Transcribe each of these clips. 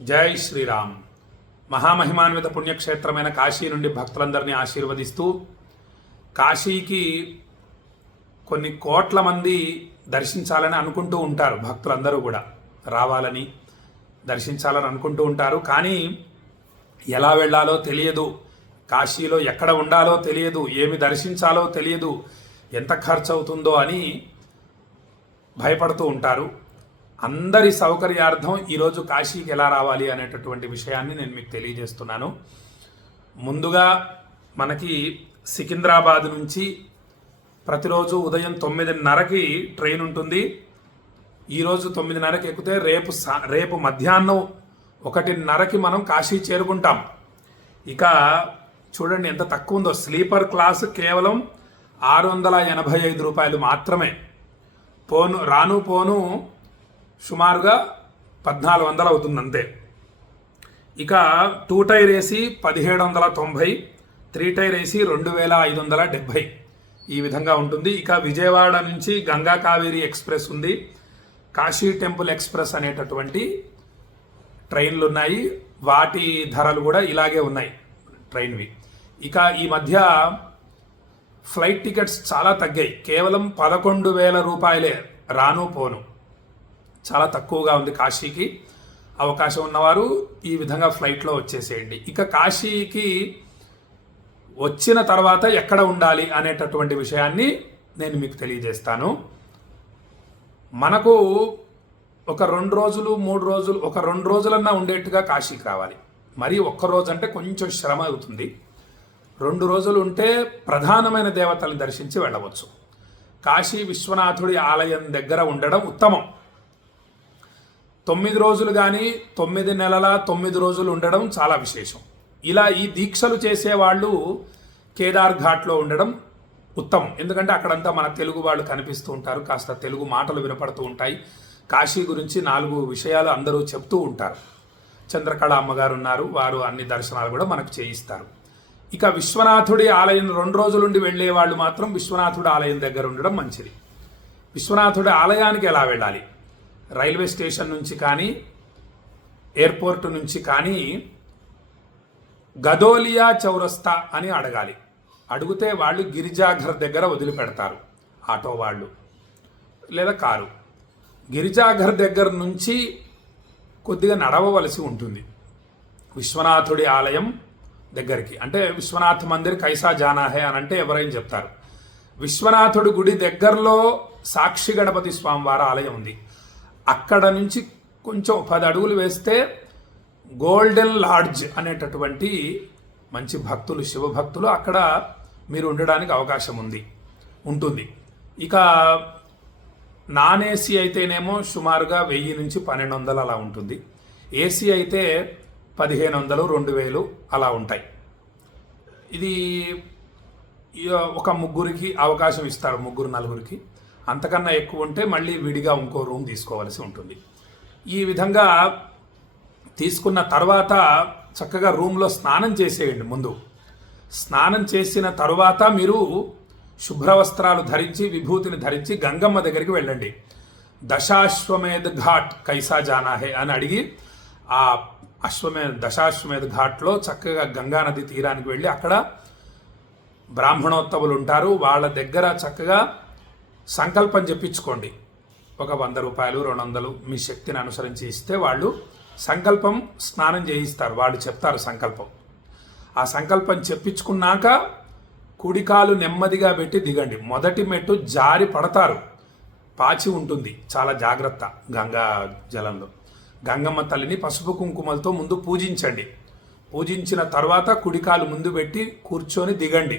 జై శ్రీరామ్. మహామహిమాన్విత పుణ్యక్షేత్రమైన కాశీ నుండి భక్తులందరినీ ఆశీర్వదిస్తూ, కాశీకి కొన్ని కోట్ల మంది దర్శించాలని అనుకుంటూ ఉంటారు. భక్తులందరూ కూడా రావాలని దర్శించాలని అనుకుంటూ ఉంటారు. కానీ ఎలా వెళ్ళాలో తెలియదు, కాశీలో ఎక్కడ ఉండాలో తెలియదు, ఏమి దర్శించాలో తెలియదు, ఎంత ఖర్చు అవుతుందో అని భయపడుతూ ఉంటారు. అందరి సౌకర్యార్థం ఈరోజు కాశీకి ఎలా రావాలి అనేటటువంటి విషయాన్ని నేను మీకు తెలియజేస్తున్నాను. ముందుగా మనకి సికింద్రాబాద్ నుంచి ప్రతిరోజు ఉదయం 9:30కి ట్రైన్ ఉంటుంది. ఈరోజు 9:30కి ఎక్కితే రేపు మధ్యాహ్నం 1:30కి మనం కాశీ చేరుకుంటాం. ఇక చూడండి ఎంత తక్కువ ఉందో. స్లీపర్ క్లాస్ కేవలం 685 రూపాయలు మాత్రమే. రాను పోను సుమారుగా 1400 అవుతుంది అంతే. ఇక 2 టైర్ ఏసీ 1790, 3 టైర్ ఏసీ 2570 ఈ విధంగా ఉంటుంది. ఇక విజయవాడ నుంచి గంగా కావేరి ఎక్స్ప్రెస్ ఉంది, కాశీ టెంపుల్ ఎక్స్ప్రెస్ అనేటటువంటి ట్రైన్లు ఉన్నాయి. వాటి ధరలు కూడా ఇలాగే ఉన్నాయి ట్రైన్వి. ఇక ఈ మధ్య ఫ్లైట్ టికెట్స్ చాలా తగ్గాయి. కేవలం 11,000 రూపాయలే రాను పోను. చాలా తక్కువగా ఉంది. కాశీకి అవకాశం ఉన్నవారు ఈ విధంగా ఫ్లైట్లో వచ్చేసేయండి. ఇక కాశీకి వచ్చిన తర్వాత ఎక్కడ ఉండాలి అనేటటువంటి విషయాన్ని నేను మీకు తెలియజేస్తాను. మనకు ఒక 2 రోజులు 3 రోజులు, ఒక 2 రోజులన్నా ఉండేట్టుగా కాశీకి రావాలి. మరి ఒక్క రోజు అంటే కొంచెం శ్రమ అవుతుంది. 2 రోజులు ఉంటే ప్రధానమైన దేవతలను దర్శించి వెళ్ళవచ్చు. కాశీ విశ్వనాథుడి ఆలయం దగ్గర ఉండడం ఉత్తమం. 9 రోజులు కానీ 9 నెలల 9 రోజులు ఉండడం చాలా విశేషం. ఇలా ఈ దీక్షలు చేసేవాళ్ళు కేదార్ ఘాట్లో ఉండడం ఉత్తమం. ఎందుకంటే అక్కడంతా మన తెలుగు వాళ్ళు కనిపిస్తూ ఉంటారు, కాస్త తెలుగు మాటలు వినపడుతూ ఉంటాయి. కాశీ గురించి 4 విషయాలు అందరూ చెప్తూ ఉంటారు. చంద్రకళ అమ్మగారు ఉన్నారు, వారు అన్ని దర్శనాలు కూడా మనకు చేయిస్తారు. ఇక విశ్వనాథుడి ఆలయం 2 రోజులుండి వెళ్ళే వాళ్ళు మాత్రం విశ్వనాథుడి ఆలయం దగ్గర ఉండడం మంచిది. విశ్వనాథుడి ఆలయానికి ఎలా వెళ్ళాలి? రైల్వే స్టేషన్ నుంచి కానీ ఎయిర్పోర్ట్ నుంచి కానీ గదోలియా చౌరస్తా అని అడగాలి. అడిగితే వాళ్ళు గిరిజాఘర్ దగ్గర వదిలిపెడతారు, ఆటో వాళ్ళు లేదా కారు. గిరిజాఘర్ దగ్గర నుంచి కొద్దిగా నడవవలసి ఉంటుంది విశ్వనాథుడి ఆలయం దగ్గరికి. అంటే విశ్వనాథ్ మందిర్ కైసా జానా హే అని అంటే ఎవరైనా చెప్తారు. విశ్వనాథుడి గుడి దగ్గరలో సాక్షి గణపతి స్వామివారి ఆలయం ఉంది. అక్కడ నుంచి కొంచెం 10 అడుగులు వేస్తే గోల్డెన్ లాడ్జ్ అనేటటువంటి మంచి భక్తులు, శివభక్తులు అక్కడ మీరు ఉండడానికి అవకాశం ఉంటుంది. ఇక నాన్ ఏసీ అయితేనేమో సుమారుగా 1000 నుంచి 1200 అలా ఉంటుంది. ఏసీ అయితే 1500, 2000 అలా ఉంటాయి. ఇది ఒక ముగ్గురికి అవకాశం ఇస్తారు, 3-4కి. అంతకన్నా ఎక్కువ ఉంటే మళ్ళీ విడిగా ఇంకో రూమ్ తీసుకోవాల్సి ఉంటుంది. ఈ విధంగా తీసుకున్న తర్వాత చక్కగా రూమ్లో స్నానం చేసేయండి. ముందు స్నానం చేసిన తర్వాత మీరు శుభ్రవస్త్రాలు ధరించి, విభూతిని ధరించి గంగమ్మ దగ్గరికి వెళ్ళండి. దశాశ్వమేధ ఘాట్ కైసా జానా హే అని అడిగి ఆ దశాశ్వమేధ ఘాట్లో చక్కగా గంగానది తీరానికి వెళ్ళి అక్కడ బ్రాహ్మణోత్తములు ఉంటారు, వాళ్ళ దగ్గర చక్కగా సంకల్పం చెప్పించుకోండి. ఒక 100 రూపాయలు, 200 మీ శక్తిని అనుసరించి ఇస్తే వాళ్ళు సంకల్పం స్నానం చేయిస్తారు. వాళ్ళు చెప్తారు సంకల్పం. ఆ సంకల్పం చెప్పించుకున్నాక కుడికాలు నెమ్మదిగా పెట్టి దిగండి. మొదటి మెట్టు జారి పడతారు, పాచి ఉంటుంది, చాలా జాగ్రత్త. గంగా జలంలో గంగమ్మ తల్లిని పసుపు కుంకుమలతో ముందు పూజించండి. పూజించిన తర్వాత కుడికాలు ముందు పెట్టి కూర్చొని దిగండి.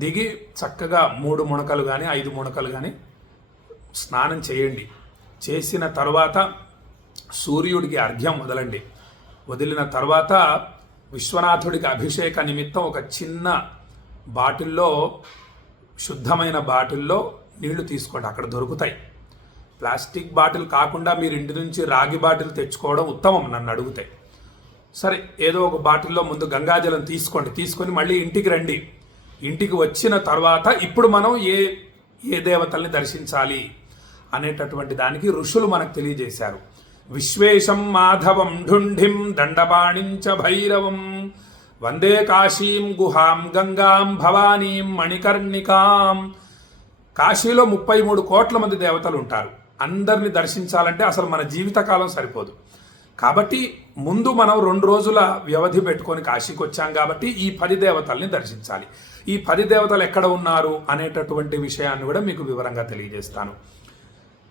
దిగి చక్కగా 3 మునకలు కానీ 5 మునకలు కానీ స్నానం చేయండి. చేసిన తర్వాత సూర్యుడికి అర్ఘ్యం వదలండి. వదిలిన తర్వాత విశ్వనాథుడికి అభిషేక నిమిత్తం ఒక చిన్న బాటిల్లో, శుద్ధమైన బాటిల్లో నీళ్లు తీసుకోండి. అక్కడ దొరుకుతాయి. ప్లాస్టిక్ బాటిల్ కాకుండా మీరు ఇంటి నుంచి రాగి బాటిల్ తెచ్చుకోవడం ఉత్తమం నన్ను అడిగితే. సరే, ఏదో ఒక బాటిల్లో ముందు గంగాజలం తీసుకోండి. తీసుకొని మళ్ళీ ఇంటికి రండి. ఇంటికి వచ్చిన తర్వాత ఇప్పుడు మనం ఏ దేవతల్ని దర్శించాలి అనేటటువంటి దానికి ఋషులు మనకు తెలియజేశారు. విశ్వేశం మాధవం ఢుంఢిం దండపాణించ భైరవం వందే కాశీం గుహాం గంగాం భవానీం మణికర్ణికాం. కాశీలో 33 కోట్ల మంది దేవతలు ఉంటారు. అందరిని దర్శించాలంటే అసలు మన జీవితకాలం సరిపోదు. కాబట్టి ముందు మనం 2 రోజుల వ్యవధి పెట్టుకొని కాశీకి వచ్చాం కాబట్టి ఈ 10 దేవతల్ని దర్శించాలి. ఈ 10 దేవతలు ఎక్కడ ఉన్నారు అనేటటువంటి విషయాన్ని కూడా మీకు వివరంగా తెలియజేస్తాను.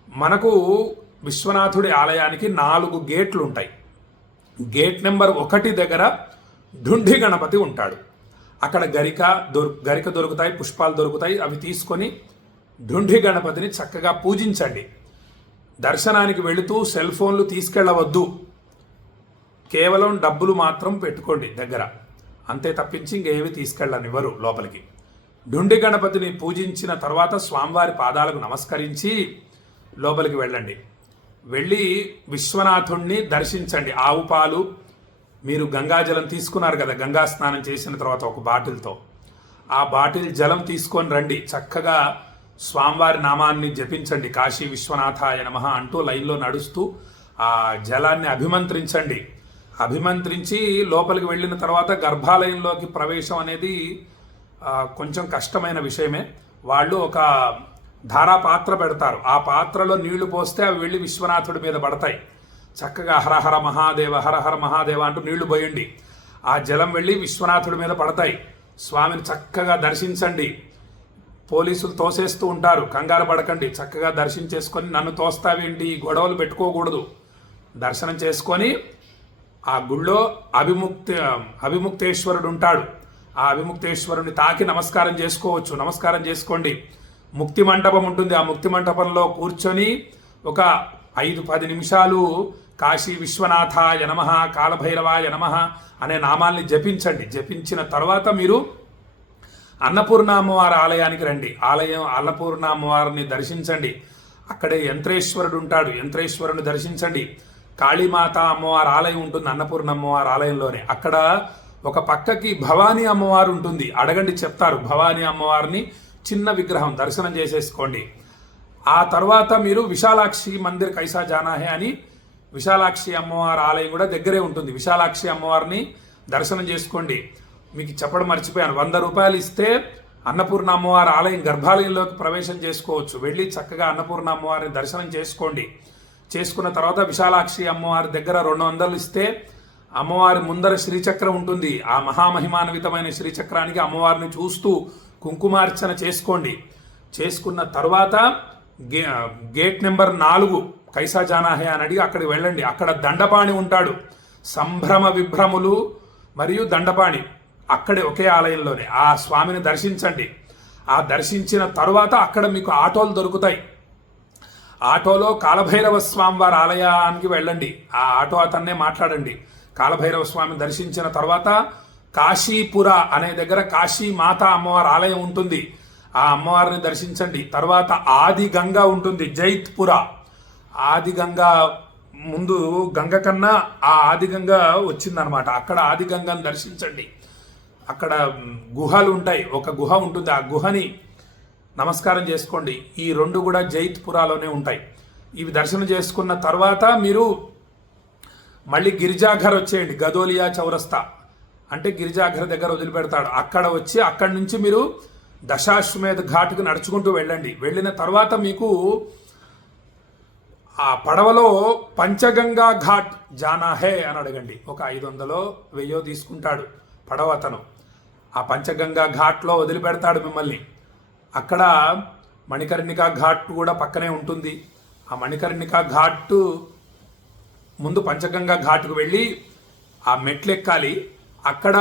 మనకు విశ్వనాథుడి ఆలయానికి 4 గేట్లు ఉంటాయి. గేట్ నెంబర్ 1 దగ్గర ఢుంఢి గణపతి ఉంటాడు. అక్కడ గరిక దొరుకుతాయి, పుష్పాలు దొరుకుతాయి. అవి తీసుకొని ఢుంఢి గణపతిని చక్కగా పూజించండి. దర్శనానికి వెళుతూ సెల్ ఫోన్లు తీసుకెళ్ళవద్దు. కేవలం డబ్బులు మాత్రం పెట్టుకోండి దగ్గర, అంతే తప్పించి ఇంకేవి తీసుకెళ్ళనివ్వరు లోపలికి. ఢుండి గణపతిని పూజించిన తర్వాత స్వామివారి పాదాలకు నమస్కరించి లోపలికి వెళ్ళండి. వెళ్ళి విశ్వనాథుణ్ణి దర్శించండి. ఆవు పాలు, మీరు గంగాజలం తీసుకున్నారు కదా, గంగా స్నానం చేసిన తర్వాత ఒక బాటిల్తో, ఆ బాటిల్ జలం తీసుకొని రండి. చక్కగా స్వామివారి నామాన్ని జపించండి. కాశీ విశ్వనాథాయ నమః అంటూ లైన్లో నడుస్తూ ఆ జలాన్ని అభిమంత్రించండి. అభిమంత్రించి లోపలికి వెళ్ళిన తర్వాత గర్భాలయంలోకి ప్రవేశం అనేది కొంచెం కష్టమైన విషయమే. వాళ్ళు ఒక ధారాపాత్ర పెడతారు. ఆ పాత్రలో నీళ్లు పోస్తే అవి వెళ్ళి విశ్వనాథుడి మీద పడతాయి. చక్కగా హరహర మహాదేవ హరహర మహాదేవ అంటూ నీళ్లు పోయండి. ఆ జలం వెళ్ళి విశ్వనాథుడి మీద పడతాయి. స్వామిని చక్కగా దర్శించండి. పోలీసులు తోసేస్తూ ఉంటారు, కంగారు పడకండి. చక్కగా దర్శించేసుకొని నన్ను తోస్తావేంటి, గొడవలు పెట్టుకోకూడదు. దర్శనం చేసుకొని ఆ గుళ్ళో అభిముక్తేశ్వరుడు ఉంటాడు. ఆ అభిముక్తేశ్వరుని తాకి నమస్కారం చేసుకోవచ్చు. నమస్కారం చేసుకోండి. ముక్తి మంటపం ఉంటుంది. ఆ ముక్తి మంటపంలో కూర్చొని ఒక 5-10 నిమిషాలు కాశీ విశ్వనాథాయ నమః కాలభైరవాయ నమః అనే నామాల్ని జపించండి. జపించిన తర్వాత మీరు అన్నపూర్ణ అమ్మవారి ఆలయానికి రండి. అన్నపూర్ణ అమ్మవారిని దర్శించండి. అక్కడే యంత్రేశ్వరుడు ఉంటాడు. యంత్రేశ్వరుని దర్శించండి. కాళీమాత అమ్మవారి ఆలయం ఉంటుంది అన్నపూర్ణ అమ్మవారి ఆలయంలోనే. అక్కడ ఒక పక్కకి భవానీ అమ్మవారు ఉంటుంది. అడగండి, చెప్తారు. భవానీ అమ్మవారిని చిన్న విగ్రహం దర్శనం చేసేసుకోండి. ఆ తర్వాత మీరు విశాలాక్షి మందిర్ కైసా జానా హే అని విశాలాక్షి అమ్మవారి ఆలయం కూడా దగ్గరే ఉంటుంది. విశాలాక్షి అమ్మవారిని దర్శనం చేసుకోండి. మీకు చెప్పడం మర్చిపోయాను, 100 రూపాయలు ఇస్తే అన్నపూర్ణ అమ్మవారి ఆలయం గర్భాలయంలోకి ప్రవేశం చేసుకోవచ్చు. వెళ్ళి చక్కగా అన్నపూర్ణ అమ్మవారిని దర్శనం చేసుకోండి. చేసుకున్న తర్వాత విశాలాక్షి అమ్మవారి దగ్గర 200 ఇస్తే అమ్మవారి ముందర శ్రీచక్రం ఉంటుంది. ఆ మహామహిమాన్వితమైన శ్రీచక్రానికి అమ్మవారిని చూస్తూ కుంకుమార్చన చేసుకోండి. చేసుకున్న తర్వాత గేట్ నెంబర్ 4 కైసా జానా హే అని అడిగి అక్కడికి వెళ్ళండి. అక్కడ దండపాణి ఉంటాడు. సంభ్రమ విభ్రములు మరియు దండపాణి అక్కడే ఒకే ఆలయంలోనే. ఆ స్వామిని దర్శించండి. ఆ దర్శించిన తర్వాత అక్కడ మీకు ఆటోలు దొరుకుతాయి. ఆటోలో కాలభైరవ స్వామి వారి ఆలయానికి వెళ్ళండి. ఆ ఆటో అతన్నే మాట్లాడండి. కాలభైరవ స్వామిని దర్శించిన తర్వాత కాశీపుర అనే దగ్గర కాశీ మాత అమ్మవారి ఆలయం ఉంటుంది. ఆ అమ్మవారిని దర్శించండి. తర్వాత ఆది గంగా ఉంటుంది, జైత్పుర. ఆది గంగా ముందు గంగ కన్నా ఆ ఆది గంగ వచ్చిందనమాట. అక్కడ ఆది గంగను దర్శించండి. అక్కడ గుహలు ఉంటాయి. ఒక గుహ ఉంటుంది. ఆ గుహని నమస్కారం చేసుకోండి. ఈ 2 కూడా జైత్పురాలోనే ఉంటాయి. ఇవి దర్శనం చేసుకున్న తర్వాత మీరు మళ్ళీ గిరిజాఘర్ వచ్చేయండి. గదోలియా చౌరస్తా అంటే గిరిజాఘర్ దగ్గర వదిలిపెడతాడు. అక్కడ వచ్చి అక్కడి నుంచి మీరు దశాశ్వమేధ ఘాట్కు నడుచుకుంటూ వెళ్ళండి. వెళ్ళిన తర్వాత మీకు ఆ పడవలో పంచగంగా ఘాట్ జానా హే అని అడగండి. ఒక 500-1000 తీసుకుంటాడు పడవ అతను. ఆ పంచగంగా ఘాట్లో వదిలిపెడతాడు మిమ్మల్ని. అక్కడ మణికర్ణికా ఘాట్ కూడా పక్కనే ఉంటుంది. ఆ మణికర్ణికా ఘాట్ ముందు పంచగంగా ఘాట్కు వెళ్ళి ఆ మెట్లు ఎక్కాలి. అక్కడ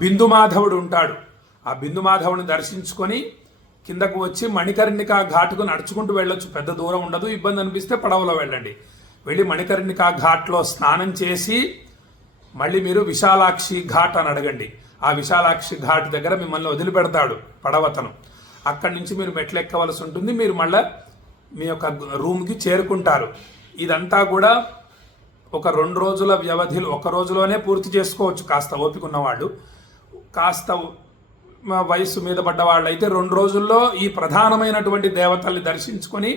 బిందు మాధవుడు ఉంటాడు. ఆ బిందు మాధవుని దర్శించుకొని కిందకు వచ్చి మణికర్ణికా ఘాట్కు నడుచుకుంటూ వెళ్ళొచ్చు. పెద్ద దూరం ఉండదు. ఇబ్బంది అనిపిస్తే పడవలో వెళ్ళండి. వెళ్ళి మణికర్ణికా ఘాట్లో స్నానం చేసి మళ్ళీ మీరు విశాలాక్షి ఘాట్ అని అడగండి. ఆ విశాలాక్షి ఘాట్ దగ్గర మిమ్మల్ని వదిలిపెడతాడు పడవతను. అక్కడి నుంచి మీరు మెట్లు ఎక్కవలసి ఉంటుంది. మీరు మళ్ళీ మీ యొక్క రూమ్కి చేరుకుంటారు. ఇదంతా కూడా ఒక 2 రోజుల వ్యవధిలో, 1 రోజులోనే పూర్తి చేసుకోవచ్చు. కాస్త ఓపిక ఉన్నవాళ్ళు, కాస్త వయస్సు మీద పడ్డ వాళ్ళు అయితే 2 రోజుల్లో ఈ ప్రధానమైనటువంటి దేవతల్ని దర్శించుకొని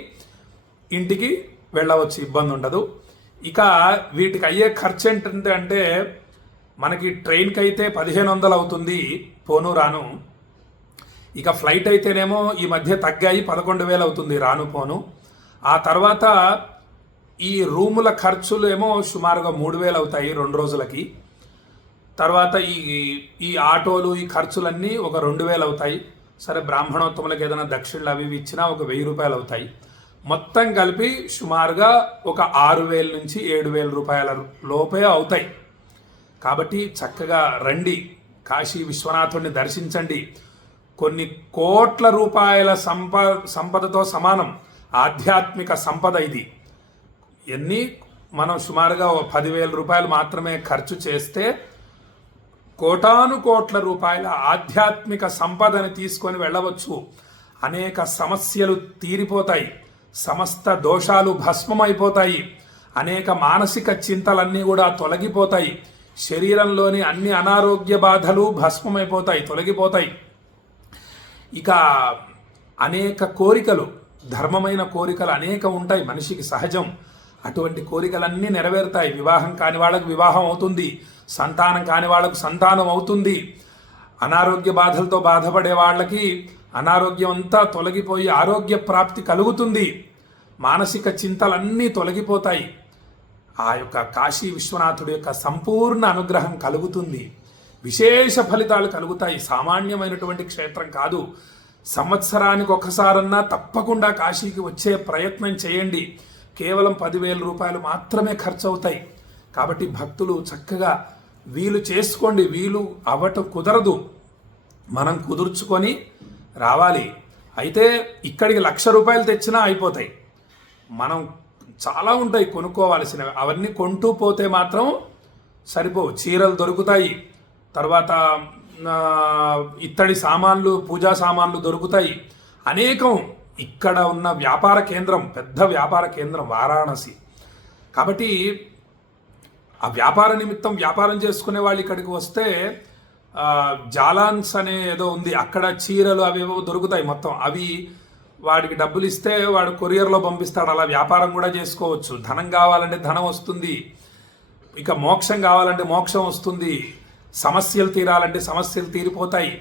ఇంటికి వెళ్ళవచ్చు. ఇబ్బంది ఉండదు. ఇక వీటికి అయ్యే ఖర్చు ఏంటంటే అంటే మనకి ట్రైన్కి అయితే 1500 అవుతుంది పోను రాను. ఇక ఫ్లైట్ అయితేనేమో ఈ మధ్య తగ్గాయి 11,000 అవుతుంది రాను పోను. ఆ తర్వాత ఈ రూముల ఖర్చులు ఏమో సుమారుగా 3,000 అవుతాయి 2 రోజులకి. తర్వాత ఈ ఆటోలు ఈ ఖర్చులన్నీ ఒక 2,000 అవుతాయి. సరే బ్రాహ్మణోత్తములకు ఏదైనా దక్షిణలు అవి ఇచ్చినా ఒక 1,000 రూపాయలు అవుతాయి. మొత్తం కలిపి సుమారుగా ఒక 6,000 నుంచి 7,000 రూపాయల లోపే అవుతాయి. కాబట్టి చక్కగా రండి, కాశీ విశ్వనాథుడిని దర్శించండి. కొన్ని కోట్ల రూపాయల సంపదతో సమానం ఆధ్యాత్మిక సంపద ఇది. మనం సుమారుగా 10,000 రూపాయలు మాత్రమే ఖర్చు చేస్తే కోటాను కోట్ల రూపాయల ఆధ్యాత్మిక సంపదని తీసుకొని వెళ్ళవచ్చు. అనేక సమస్యలు తీరిపోతాయి, సమస్త దోషాలు భస్మమైపోతాయి, అనేక మానసిక చింతలన్నీ కూడా తొలగిపోతాయి, శరీరంలోని అన్ని అనారోగ్య బాధలు భస్మమైపోతాయి, తొలగిపోతాయి. ఇక అనేక కోరికలు, ధర్మమైన కోరికలు అనేక ఉంటాయి, మనిషికి సహజం. అటువంటి కోరికలన్నీ నెరవేరుతాయి. వివాహం కాని వాళ్ళకు వివాహం అవుతుంది, సంతానం కాని వాళ్ళకు సంతానం అవుతుంది, అనారోగ్య బాధలతో బాధపడే వాళ్ళకి అనారోగ్యం అంతా తొలగిపోయి ఆరోగ్య ప్రాప్తి కలుగుతుంది, మానసిక చింతలన్నీ తొలగిపోతాయి. ఆ యొక్క కాశీ విశ్వనాథుడి యొక్క సంపూర్ణ అనుగ్రహం కలుగుతుంది, విశేష ఫలితాలు కలుగుతాయి. సామాన్యమైనటువంటి క్షేత్రం కాదు. సంవత్సరానికి ఒకసారన్నా తప్పకుండా కాశీకి వచ్చే ప్రయత్నం చేయండి. కేవలం 10,000 రూపాయలు మాత్రమే ఖర్చు అవుతాయి. కాబట్టి భక్తులు చక్కగా వీలు చేసుకోండి. వీలు అవ్వటం కుదరదు, మనం కుదుర్చుకొని రావాలి. అయితే ఇక్కడికి 1,00,000 రూపాయలు తెచ్చినా అయిపోతాయి. మనం చాలా ఉంటాయి కొనుక్కోవాల్సినవి, అవన్నీ కొంటూ పోతే మాత్రం సరిపోవు. చీరలు దొరుకుతాయి, తర్వాత ఇత్తడి సామాన్లు, పూజా సామాన్లు దొరుకుతాయి, అనేకం. ఇక్కడ ఉన్న వ్యాపార కేంద్రం, పెద్ద వ్యాపార కేంద్రం వారాణసి. కాబట్టి ఆ వ్యాపార నిమిత్తం వ్యాపారం చేసుకునే వాళ్ళు ఇక్కడికి వస్తే జాలాన్స్ అనే ఏదో ఉంది, అక్కడ చీరలు అవేవో దొరుకుతాయి మొత్తం. అవి వాడికి డబ్బులు ఇస్తే వాడు కొరియర్లో పంపిస్తాడు. అలా వ్యాపారం కూడా చేసుకోవచ్చు. ధనం కావాలంటే ధనం వస్తుంది, ఇక మోక్షం కావాలంటే మోక్షం వస్తుంది, సమస్యలు తీరాలంటే సమస్యలు తీరిపోతాయి.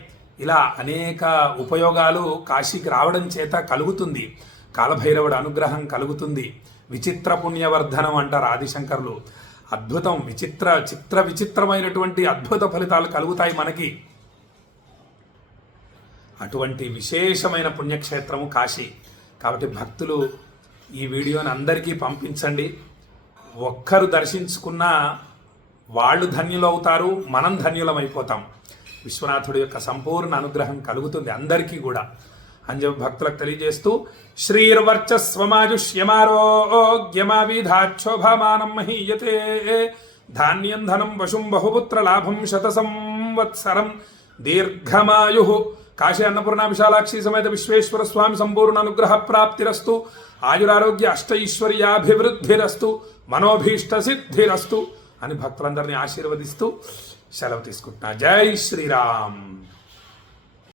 ఇలా అనేక ఉపయోగాలు కాశీకి రావడం చేత కలుగుతుంది. కాలభైరవుడు అనుగ్రహం కలుగుతుంది. విచిత్ర పుణ్యవర్ధనం అంటారు ఆదిశంకరులు. అద్భుతం, విచిత్రమైనటువంటి అద్భుత ఫలితాలు కలుగుతాయి మనకి. అటువంటి విశేషమైన పుణ్యక్షేత్రము కాశీ. కాబట్టి భక్తులు ఈ వీడియోని అందరికీ పంపించండి. ఒక్కరు దర్శించుకున్నా వాళ్ళు ధన్యులవుతారు, మనం ధన్యులమైపోతాం. విశ్వనాథుడి యొక్క సంపూర్ణ అనుగ్రహం కలుగుతుంది అందరికీ కూడా అని చెప్పి భక్తులకు తెలియజేస్తూ, శ్రీర్వర్చస్వమాజుష్యమారోగ్యమావిధాక్షోభమానం మహీయతే ధాన్యం ధనం వశుం బహుపుత్ర లాభం శత సంవత్సరం దీర్ఘమాయు. కాశీ అన్నపూర్ణ విశాలాక్షి సమేత విశ్వేశ్వర స్వామి సంపూర్ణ అనుగ్రహ ప్రాప్తిరస్తు. ఆయురారోగ్య అష్టైశ్వర్యాభివృద్ధిరస్తు, మనోభీష్ట సిద్ధిరస్తు అని భక్తులందరినీ ఆశీర్వదిస్తూ సెలవు తీసుకుంటున్నా. జై శ్రీరామ్.